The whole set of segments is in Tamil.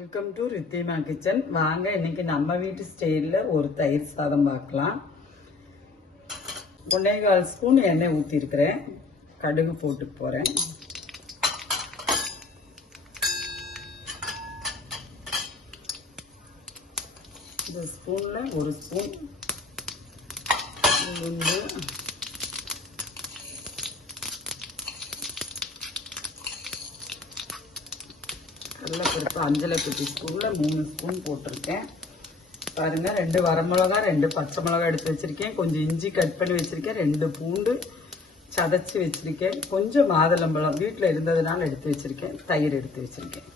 Welcome to Ridhima kitchen. வாங்க இன்னைக்கு நம்ம வீட்டு ஸ்டைலில் ஒரு தயிர் சாதம் பார்க்கலாம். 1.25 ஸ்பூன் எண்ணெய் ஊற்றிருக்கிறேன். கடுகு போட்டு போகிறேன். இந்த ஸ்பூனில் 1 ஸ்பூன் உளுந்து, கடலைப்பருப்பு அஞ்சலை குட்டி ஸ்பூனில் 3 ஸ்பூன் போட்டிருக்கேன். பாருங்கள், 2 வரமிளகா, 2 பச்சை மிளகா எடுத்து வச்சுருக்கேன். கொஞ்சம் இஞ்சி கட் பண்ணி வச்சுருக்கேன். 2 பூண்டு சதைச்சி வச்சுருக்கேன். கொஞ்சம் மாதுளம்பழம் வீட்டில் இருந்ததுனால எடுத்து வச்சுருக்கேன். தயிர் எடுத்து வச்சுருக்கேன்.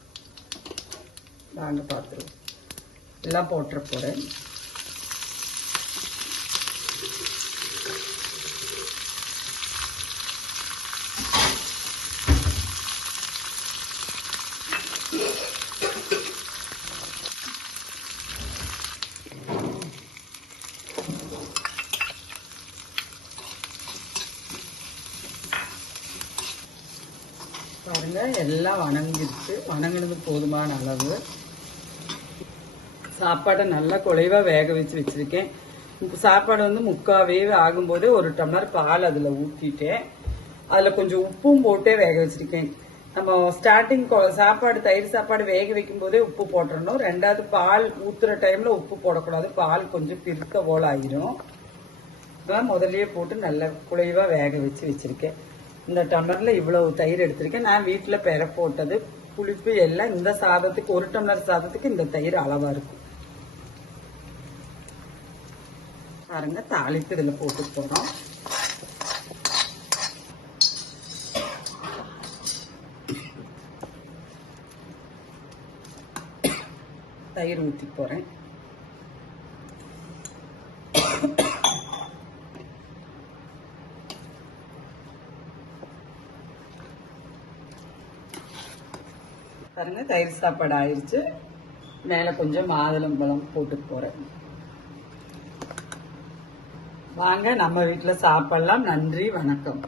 வாங்க பார்த்துருவோம். எல்லாம் போட்டுற போகிறேன். பாருங்க, எல்லாம் வணங்கிடுச்சு. வணங்கினது போதுமான அளவு. சாப்பாடை நல்லா குழைவா வேக வச்சு வச்சிருக்கேன். சாப்பாடு வந்து 3/4 வேவு ஆகும்போதே 1 டம்ளர் பால் அதில் ஊற்றிட்டேன். அதில் கொஞ்சம் உப்பும் போட்டே வேக வச்சிருக்கேன். நம்ம ஸ்டார்டிங் சாப்பாடு தயிர் சாப்பாடு வேக வைக்கும் போதே உப்பு போட்டுடணும். 2வது பால் ஊத்துற டைம்ல உப்பு போடக்கூடாது. பால் கொஞ்சம் பிரிக்க போல ஆகிரும். அதான் முதல்லயே போட்டு நல்லா குழைவா வேக வச்சு வச்சிருக்கேன். இந்த டம்ளர்ல இவ்வளவு தயிர் எடுத்திருக்கேன். நான் வீட்டுல பெற போட்டது. புளிப்பு எல்லாம் இந்த சாதத்துக்கு 1 டம்ளர் சாதத்துக்கு இந்த தயிர் அளவா இருக்கும். பாருங்க, தாளிப்பு இதுல போட்டு போறோம். தயிர் ஊற்றி போறேன். பாருங்க, தயிர் சாப்பாடு ஆயிடுச்சு. மேல கொஞ்சம் மாதுளம்பழம் போட்டு போறேன். வாங்க நம்ம வீட்டுல சாப்பிடலாம். நன்றி, வணக்கம்.